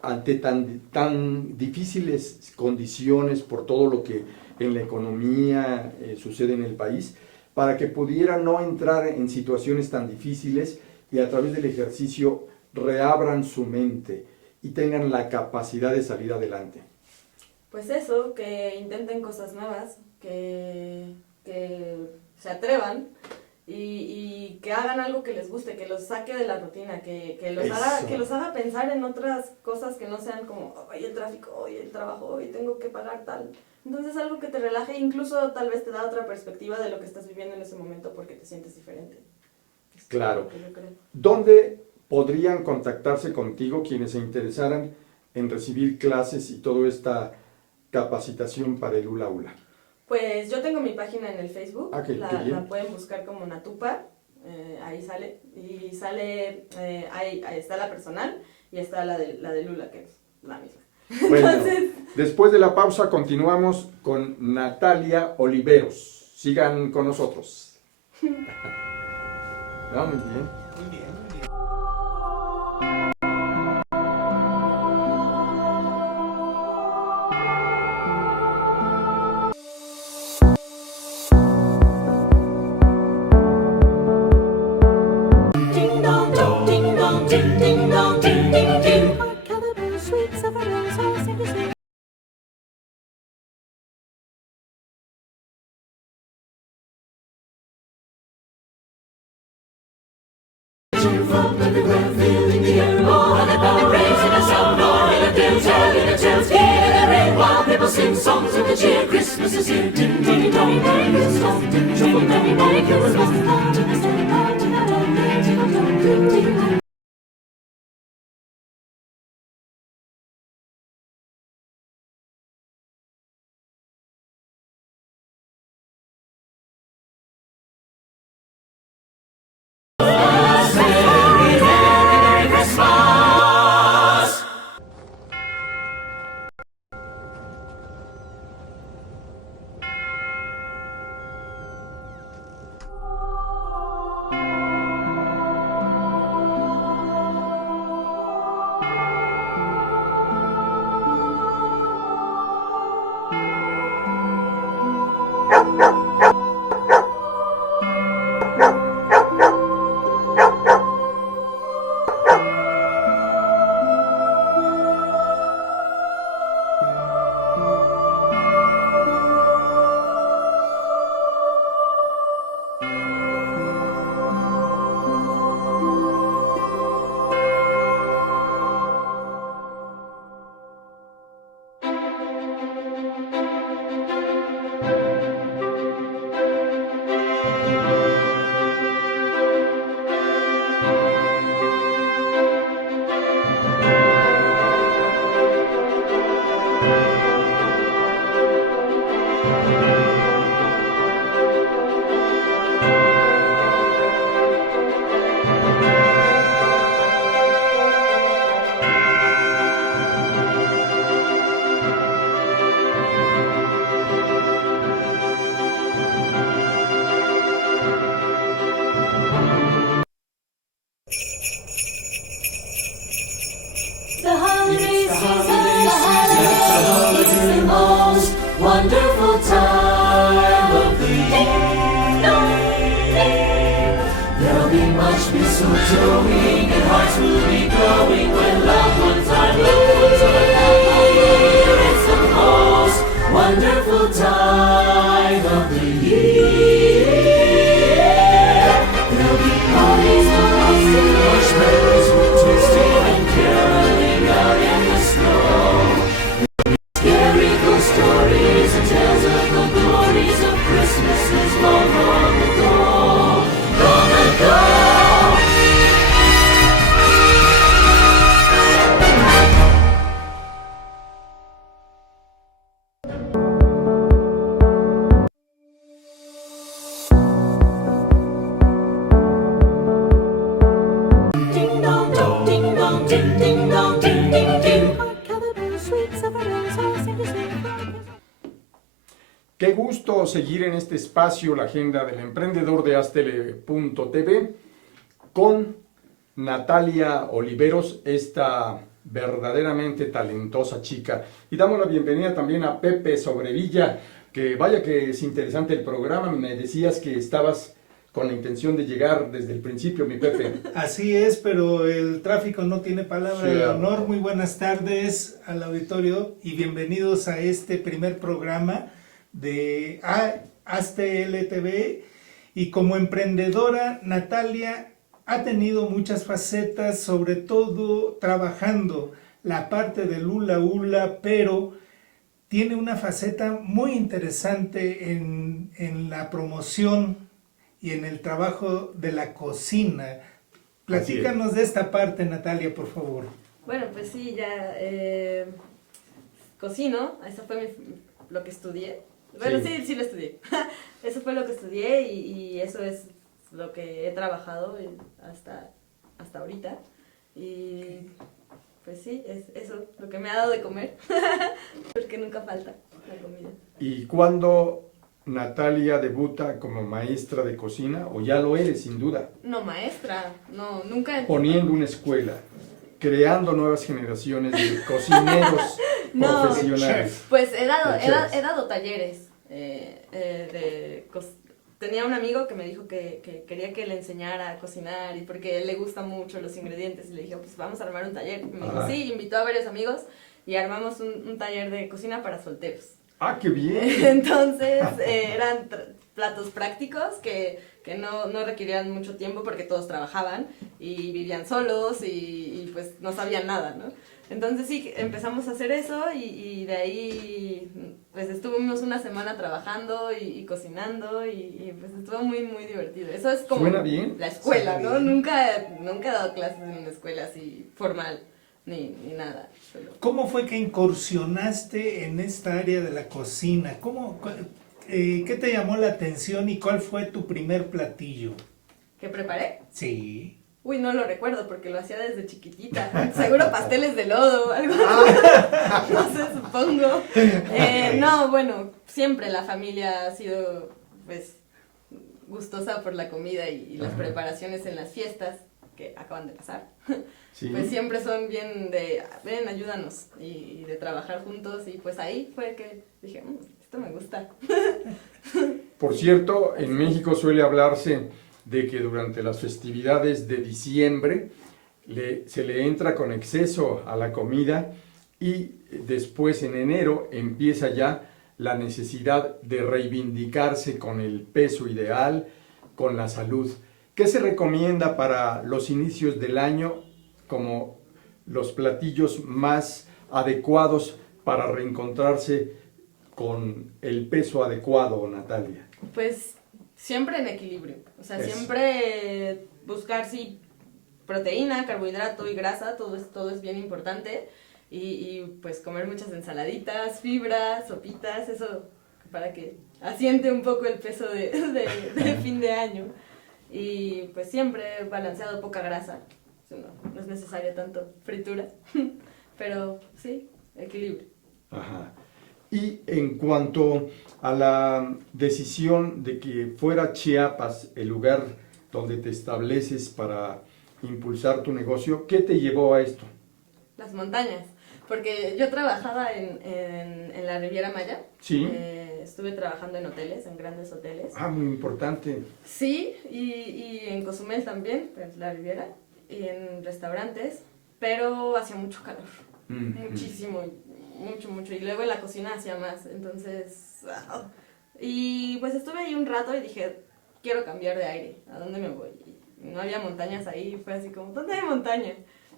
ante tan difíciles condiciones por todo lo que en la economía sucede en el país, para que pudieran no entrar en situaciones tan difíciles y a través del ejercicio reabran su mente y tengan la capacidad de salir adelante. Pues eso, que intenten cosas nuevas, que se atrevan y que hagan algo que les guste, que los saque de la rutina, que los haga pensar en otras cosas que no sean como, hoy el tráfico, hoy el trabajo, hoy tengo que pagar tal. Entonces algo que te relaje, incluso tal vez te da otra perspectiva de lo que estás viviendo en ese momento porque te sientes diferente. Claro. Es lo que yo creo. ¿Dónde podrían contactarse contigo quienes se interesaran en recibir clases y toda esta capacitación para el hula hula? Pues yo tengo mi página en el Facebook, Qué bien. la pueden buscar como Natupa, ahí sale. Y sale, ahí está la personal y está la de Lula, que es la misma. Bueno, Entonces, después de la pausa continuamos con Natalia Oliveros. Sigan con nosotros. No, muy bien. Muy bien, muy bien. Ding dong, ding dong, ding ding dong, ding ding ding. Hark, how the bells, sweet sufferers, all sing to sing. From everywhere, filling the air, more than a raising a sound, or in a dim, telling the tales, in the rain, while people sing songs of the cheer. Christmas is here, ding ding dong, Merry Christmas, ding ding dong, Merry Christmas, party the same, party the dong, ding ding dong, ding ding dong. The holiday season is the most wonderful time of the year. There'll be much mistletoeing and hearts will be glowing when loved ones are near. It's the most wonderful time of the year. There'll be parties for roasting marshmallows, twisting and caroling out in the snow. Scary ghost stories and tales of the glories of Christmases long, long ago. Long ago. Ding dong, ding dong, ding ding dong, ding ding ding. Hark, how the bells, sweet sufferers, all sing to sing. Qué gusto seguir en este espacio, la agenda del emprendedor de Astele.tv, con Natalia Oliveros, esta verdaderamente talentosa chica. Y damos la bienvenida también a Pepe Sobrevilla, que vaya que es interesante el programa. Me decías que estabas con la intención de llegar desde el principio, mi Pepe. Así es, pero el tráfico no tiene palabra Sí, de honor. Muy buenas tardes al auditorio y bienvenidos a este primer programa de Hazte LTV. Y como emprendedora, Natalia ha tenido muchas facetas, sobre todo trabajando la parte del hula hula, pero tiene una faceta muy interesante en la promoción y en el trabajo de la cocina. Platícanos de esta parte, Natalia, por favor. bueno, pues sí, ya cocino, eso fue lo que estudié. Bueno, Sí. sí lo estudié. Eso fue lo que estudié y eso es lo que he trabajado hasta ahorita. Y pues sí, es eso lo que me ha dado de comer, porque nunca falta la comida. ¿Y cuándo Natalia debuta como maestra de cocina? ¿O ya lo eres, sin duda? No, maestra, no, nunca. Poniendo una escuela, creando nuevas generaciones de cocineros No, profesionales. Pues he Chefs. dado talleres. Tenía un amigo que me dijo que quería que le enseñara a cocinar y porque a él le gustan mucho los ingredientes. Y le dije, pues vamos a armar un taller. Y me dijo, Ajá. sí, invitó a varios amigos y armamos un taller de cocina para solteros. ¡Ah, qué bien! Entonces eran platos prácticos que no requerían mucho tiempo porque todos trabajaban y vivían solos y pues no sabían nada, ¿no? Entonces sí, empezamos a hacer eso y de ahí pues estuvimos una semana trabajando y cocinando y pues estuvo muy, muy divertido. Eso es como ¿Suena bien? la escuela, Suena ¿no? bien. Nunca he dado clases en una escuela así formal ni nada. ¿Cómo fue que incursionaste en esta área de la cocina? ¿Qué te llamó la atención y cuál fue tu primer platillo? ¿Qué preparé? Sí. Uy, no lo recuerdo porque lo hacía desde chiquitita. Seguro pasteles de lodo, algo Ah. no sé, supongo. No, bueno, siempre la familia ha sido, pues, gustosa por la comida y las Ajá. preparaciones en las fiestas que acaban de pasar. Sí. Pues siempre son bien de, ven, ayúdanos, y de trabajar juntos. Y pues ahí fue que dije, esto me gusta. Por cierto, en México suele hablarse de que durante las festividades de diciembre se le entra con exceso a la comida y después en enero empieza ya la necesidad de reivindicarse con el peso ideal, con la salud. ¿Qué se recomienda para los inicios del año como los platillos más adecuados para reencontrarse con el peso adecuado, Natalia? Pues siempre en equilibrio, o sea, Eso. siempre buscar, sí, proteína, carbohidrato y grasa, todo es bien importante, y pues comer muchas ensaladitas, fibras, sopitas, eso para que asiente un poco el peso de fin de año, y pues siempre balanceado, poca grasa, no es necesaria tanto fritura, pero sí, equilibrio. Ajá. Y en cuanto a la decisión de que fuera Chiapas el lugar donde te estableces para impulsar tu negocio, ¿qué te llevó a esto? Las montañas, porque yo trabajaba en la Riviera Maya. Sí. Estuve trabajando en hoteles, en grandes hoteles. Ah, muy importante. Sí, y en Cozumel también, pues, la Riviera, y en restaurantes, pero hacía mucho calor, muchísimo, mucho, y luego en la cocina hacía más, entonces, y pues estuve ahí un rato y dije, quiero cambiar de aire, ¿a dónde me voy? Y no había montañas ahí, fue así como, ¿dónde hay montaña?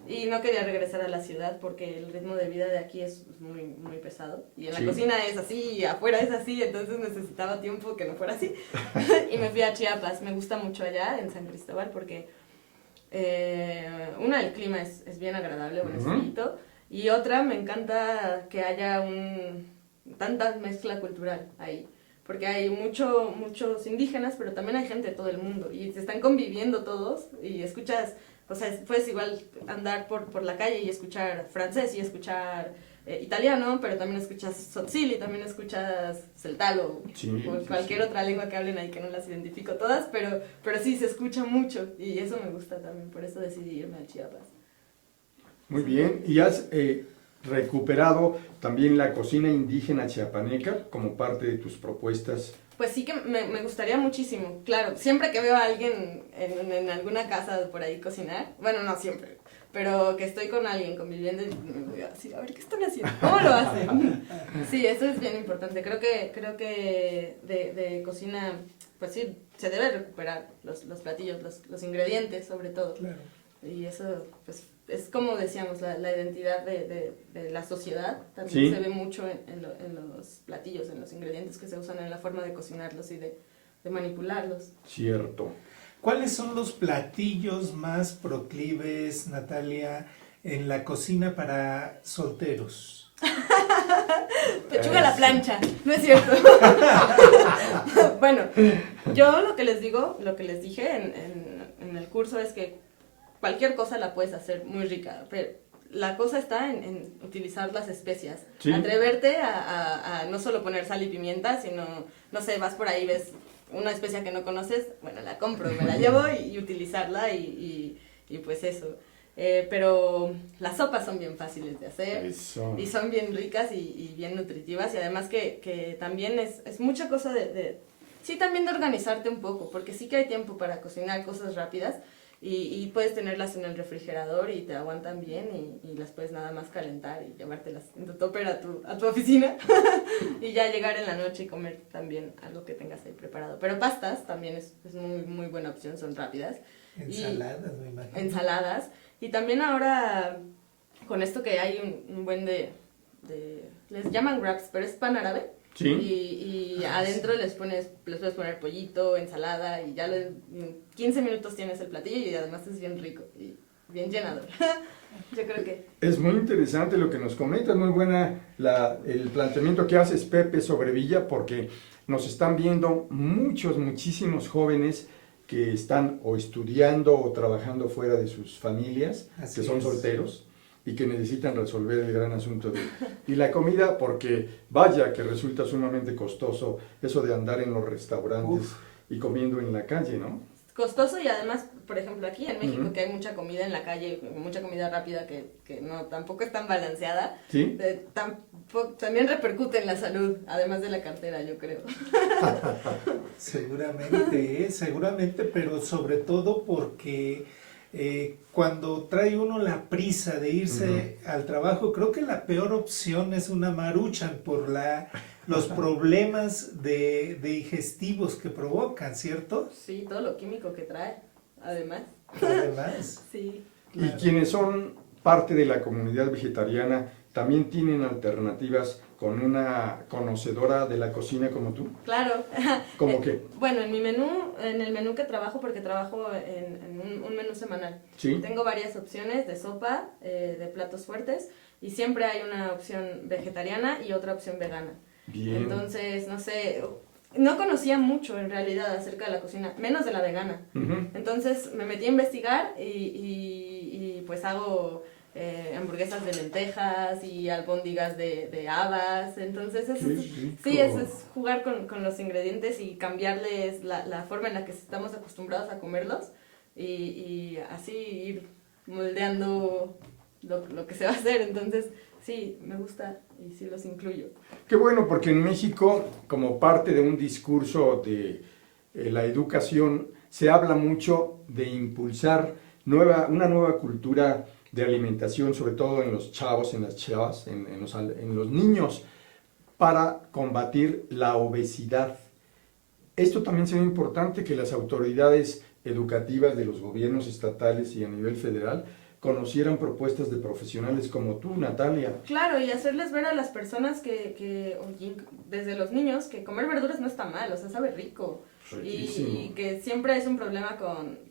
Y no quería regresar a la ciudad porque el ritmo de vida de aquí es muy, muy pesado. Y en la Sí. cocina es así, y afuera es así, entonces necesitaba tiempo que no fuera así. Y me fui a Chiapas. Me gusta mucho allá, en San Cristóbal, porque una, el clima es bien agradable, Ujú. buenísimo. Y otra, me encanta que haya tanta mezcla cultural ahí. Porque hay muchos indígenas, pero también hay gente de todo el mundo. Y se están conviviendo todos y escuchas... O sea, puedes igual andar por la calle y escuchar francés y escuchar italiano, pero también escuchas tzotzil y también escuchas celtalo Sí, o sí, cualquier sí. otra lengua que hablen ahí que no las identifico todas, pero sí se escucha mucho y eso me gusta también, por eso decidí irme a Chiapas. Muy bien. ¿Y has recuperado también la cocina indígena chiapaneca como parte de tus propuestas? Pues sí que me gustaría muchísimo, claro, siempre que veo a alguien en alguna casa por ahí cocinar, bueno, no siempre, pero que estoy con alguien conviviendo y me voy a decir, a ver, ¿qué están haciendo? ¿Cómo lo hacen? Sí, eso es bien importante, creo que de cocina, pues sí, se debe recuperar los platillos, los ingredientes sobre todo, Claro. y eso, pues, es como decíamos, la identidad de la sociedad también Sí. se ve mucho en los platillos, en los ingredientes que se usan en la forma de cocinarlos y de manipularlos. Cierto. ¿Cuáles son los platillos más proclives, Natalia, en la cocina para solteros? Pechuga a la plancha, no es cierto. Bueno, yo lo que les digo, lo que les dije en el curso es que cualquier cosa la puedes hacer muy rica, pero la cosa está en utilizar las especias. Sí. Atreverte a no solo poner sal y pimienta, sino, no sé, vas por ahí, ves una especia que no conoces, bueno, la compro, me la llevo y utilizarla y pues eso. Pero las sopas son bien fáciles de hacer. Eso. Y son bien ricas y bien nutritivas y además que también es mucha cosa sí, también de organizarte un poco, porque sí que hay tiempo para cocinar cosas rápidas y puedes tenerlas en el refrigerador y te aguantan bien y las puedes nada más calentar y llevártelas en tu tupper a tu oficina y ya llegar en la noche y comer también algo que tengas ahí preparado. Pero pastas también es muy, muy buena opción, son rápidas. Ensaladas, me imagino. Ensaladas. Y también ahora, con esto que hay un buen les llaman wraps, pero es pan árabe. Sí. Y adentro les puedes poner pollito, ensalada, y ya en 15 minutos tienes el platillo y además es bien rico y bien llenador. Yo creo que... Es muy interesante lo que nos comentas, muy buena el planteamiento que haces, Pepe, sobre Villa, porque nos están viendo muchísimos jóvenes que están o estudiando o trabajando fuera de sus familias, Así que son es. solteros y que necesitan resolver el gran asunto y la comida, porque vaya que resulta sumamente costoso eso de andar en los restaurantes y comiendo en la calle, ¿no? Costoso y además, por ejemplo, aquí en México, Ujú. que hay mucha comida en la calle, mucha comida rápida que no tampoco es tan balanceada, ¿Sí? también repercute en la salud, además de la cartera, yo creo. Seguramente, pero sobre todo porque cuando trae uno la prisa de irse al trabajo, creo que la peor opción es una Maruchan por los problemas de digestivos que provocan, ¿cierto? Sí, todo lo químico que trae, además. Además, Sí. Y claro. quienes son parte de la comunidad vegetariana también tienen alternativas con una conocedora de la cocina como tú. Claro. ¿Cómo qué? Bueno, en el menú que trabajo, porque trabajo en un menú semanal, ¿Sí? tengo varias opciones de sopa, de platos fuertes, y siempre hay una opción vegetariana y otra opción vegana. Bien. Entonces, no sé, no conocía mucho en realidad acerca de la cocina, menos de la vegana. Ujú. Entonces me metí a investigar y pues hago hamburguesas de lentejas y albóndigas de habas. Entonces Qué rico. sí, es jugar con los ingredientes y cambiarles la forma en la que estamos acostumbrados a comerlos y así ir moldeando lo que se va a hacer. Entonces sí, me gusta y sí los incluyo. Qué bueno, porque en México, como parte de un discurso de la educación, se habla mucho de impulsar una nueva cultura de alimentación, sobre todo en los chavos, en las chavas, en los niños, para combatir la obesidad. Esto también sería importante que las autoridades educativas de los gobiernos estatales y a nivel federal conocieran propuestas de profesionales como tú, Natalia. Claro, y hacerles ver a las personas oye, desde los niños, que comer verduras no está mal, o sea, sabe rico. Y que siempre es un problema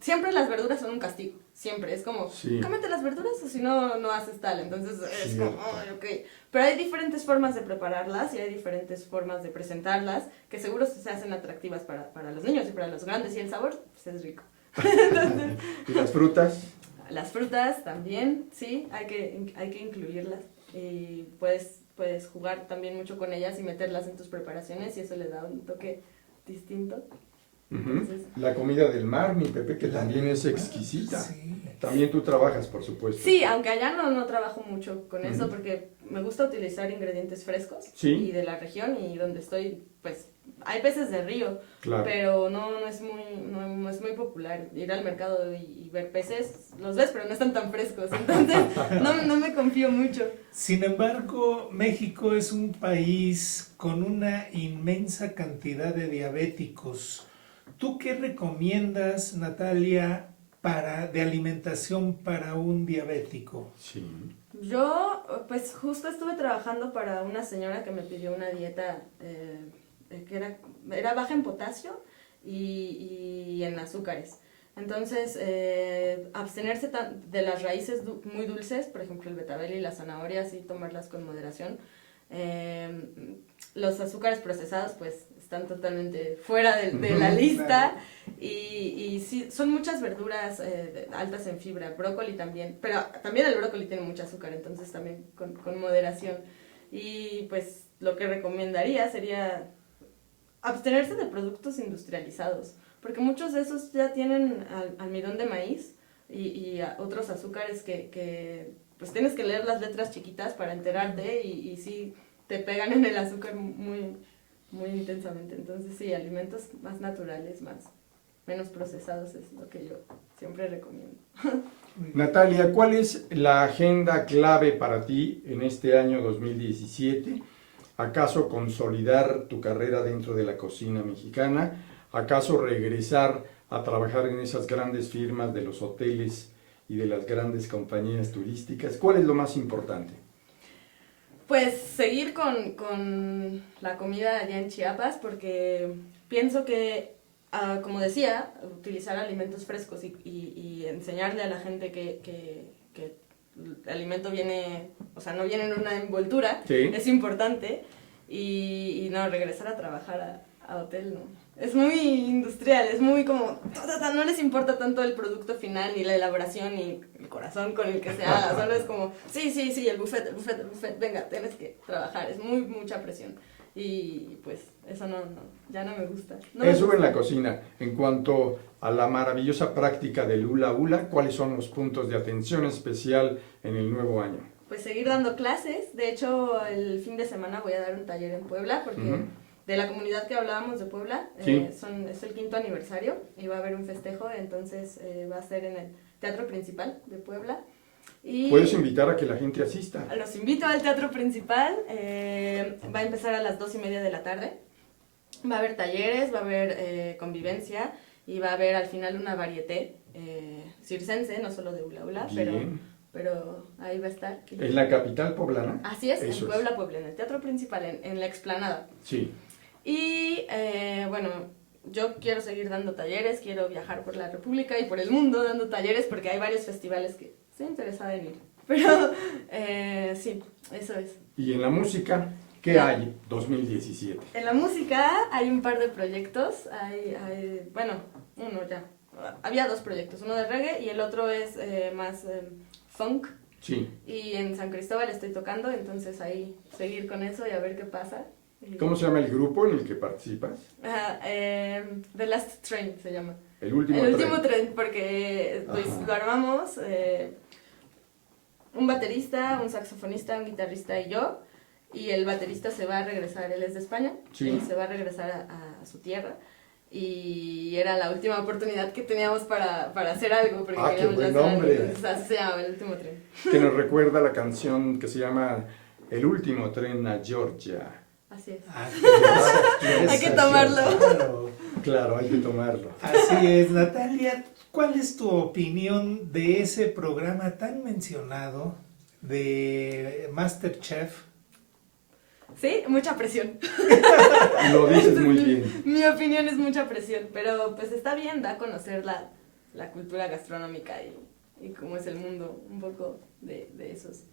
siempre las verduras son un castigo, siempre. Es como, Sí. cómete las verduras o si no, no haces tal. Entonces es Cierto. como, ay, ok. Pero hay diferentes formas de prepararlas y hay diferentes formas de presentarlas que seguro se hacen atractivas para los niños y para los grandes. Y el sabor, pues es rico. Entonces, ¿Y las frutas? las frutas también, sí, hay que incluirlas. Y puedes jugar también mucho con ellas y meterlas en tus preparaciones y eso le da un toque distinto. Ujú. Entonces, La comida del mar, mi Pepe, que La también es del mar, exquisita. sí. También tú trabajas, por supuesto. sí, aunque allá no trabajo mucho con eso Ujú. porque me gusta utilizar ingredientes frescos Sí. y de la región y donde estoy, pues hay peces de río, Claro. pero no es muy popular ir al mercado y ver peces, los ves pero no están tan frescos, entonces no me confío mucho. Sin embargo, México es un país con una inmensa cantidad de diabéticos. ¿Tú qué recomiendas, Natalia, de alimentación para un diabético? Sí. Yo, pues justo estuve trabajando para una señora que me pidió una dieta que era baja en potasio y en azúcares. Entonces, abstenerse de las raíces muy dulces, por ejemplo el betabel y la zanahoria, así tomarlas con moderación. Los azúcares procesados pues están totalmente fuera de la lista. Y sí, son muchas verduras altas en fibra, brócoli también, pero también el brócoli tiene mucho azúcar, entonces también con moderación. Y pues lo que recomendaría sería abstenerse de productos industrializados, porque muchos de esos ya tienen almidón de maíz y otros azúcares que pues tienes que leer las letras chiquitas para enterarte y sí te pegan en el azúcar muy, muy intensamente. Entonces sí, alimentos más naturales, menos procesados es lo que yo siempre recomiendo. Natalia, ¿cuál es la agenda clave para ti en este año 2017? ¿Acaso consolidar tu carrera dentro de la cocina mexicana? ¿Acaso regresar a trabajar en esas grandes firmas de los hoteles y de las grandes compañías turísticas? ¿Cuál es lo más importante? Pues seguir con la comida allá en Chiapas, porque pienso que, como decía, utilizar alimentos frescos y enseñarle a la gente que el alimento viene, o sea, no viene en una envoltura, Sí. es importante, y no, regresar a trabajar a hotel, no. Es muy industrial, es muy como, no les importa tanto el producto final, ni la elaboración, ni el corazón con el que se haga, solo es como, sí, el buffet, venga, tienes que trabajar, es mucha presión, y pues eso ya no me gusta. Eso en la cocina. En cuanto a la maravillosa práctica del hula hula, ¿cuáles son los puntos de atención especial en el nuevo año? Pues seguir dando clases, de hecho el fin de semana voy a dar un taller en Puebla, porque de la comunidad que hablábamos de Puebla, Sí. es el 5º aniversario y va a haber un festejo, entonces va a ser en el Teatro Principal de Puebla. Y Puedes invitar a que la gente asista. los invito al Teatro Principal, va a empezar a las 2:30 de la tarde, va a haber talleres, va a haber convivencia y va a haber al final una varieté circense, no solo de hula hula, Bien. pero ahí va a estar. ¿En la capital poblana? Así es, Eso en Puebla, en el Teatro Principal, en la explanada. Sí. Y bueno, yo quiero seguir dando talleres, quiero viajar por la República y por el mundo dando talleres porque hay varios festivales que estoy interesada en ir. Pero sí, eso es. ¿Y en la música qué hay 2017? En la música hay un par de proyectos, bueno, uno ya. Había 2 proyectos, uno de reggae y el otro es más funk. Sí. Y en San Cristóbal estoy tocando, entonces ahí seguir con eso y a ver qué pasa. ¿Cómo se llama el grupo en el que participas? The Last Train se llama. El último El último tren, porque pues Ajá. lo armamos un baterista, un saxofonista, un guitarrista y yo. Y el baterista se va a regresar, él es de España, Sí. y se va a regresar a su tierra. Y era la última oportunidad que teníamos para hacer algo, porque Ah, qué queríamos buen hacer algo. nombre. Entonces así se llama, El Último Tren. Que nos recuerda la canción que se llama El último tren a Georgia. Así es. Hay que tomarlo. Claro, hay que tomarlo. Así es, Natalia, ¿cuál es tu opinión de ese programa tan mencionado de MasterChef? Sí, mucha presión. Lo dices muy bien. Mi opinión es mucha presión, pero pues está bien, da a conocer la cultura gastronómica y cómo es el mundo, un poco de esos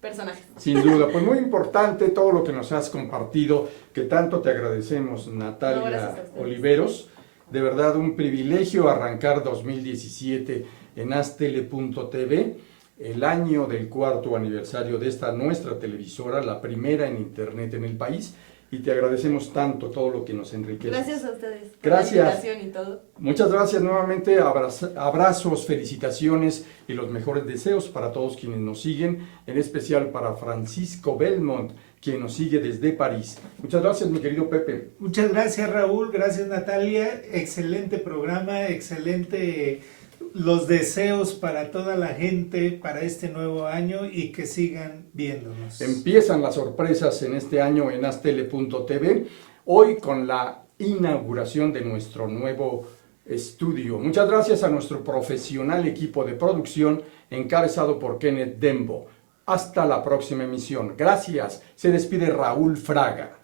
personajes. Sin duda, pues muy importante todo lo que nos has compartido, que tanto te agradecemos, No, Natalia gracias a ustedes. Oliveros. De verdad, un privilegio arrancar 2017 en astele.tv, el año del 4º aniversario de esta nuestra televisora, la primera en internet en el país, y te agradecemos tanto todo lo que nos enriquece. Gracias a ustedes por Gracias. la invitación y todo. Muchas gracias nuevamente, abrazos, felicitaciones y los mejores deseos para todos quienes nos siguen, en especial para Francisco Belmont, quien nos sigue desde París. Muchas gracias, mi querido Pepe. Muchas gracias, Raúl, gracias, Natalia, excelente programa, excelente los deseos para toda la gente para este nuevo año y que sigan viéndonos. Empiezan las sorpresas en este año en astele.tv, hoy con la inauguración de nuestro nuevo estudio. Muchas gracias a nuestro profesional equipo de producción encabezado por Kenneth Dembo. Hasta la próxima emisión. Gracias. Se despide Raúl Fraga.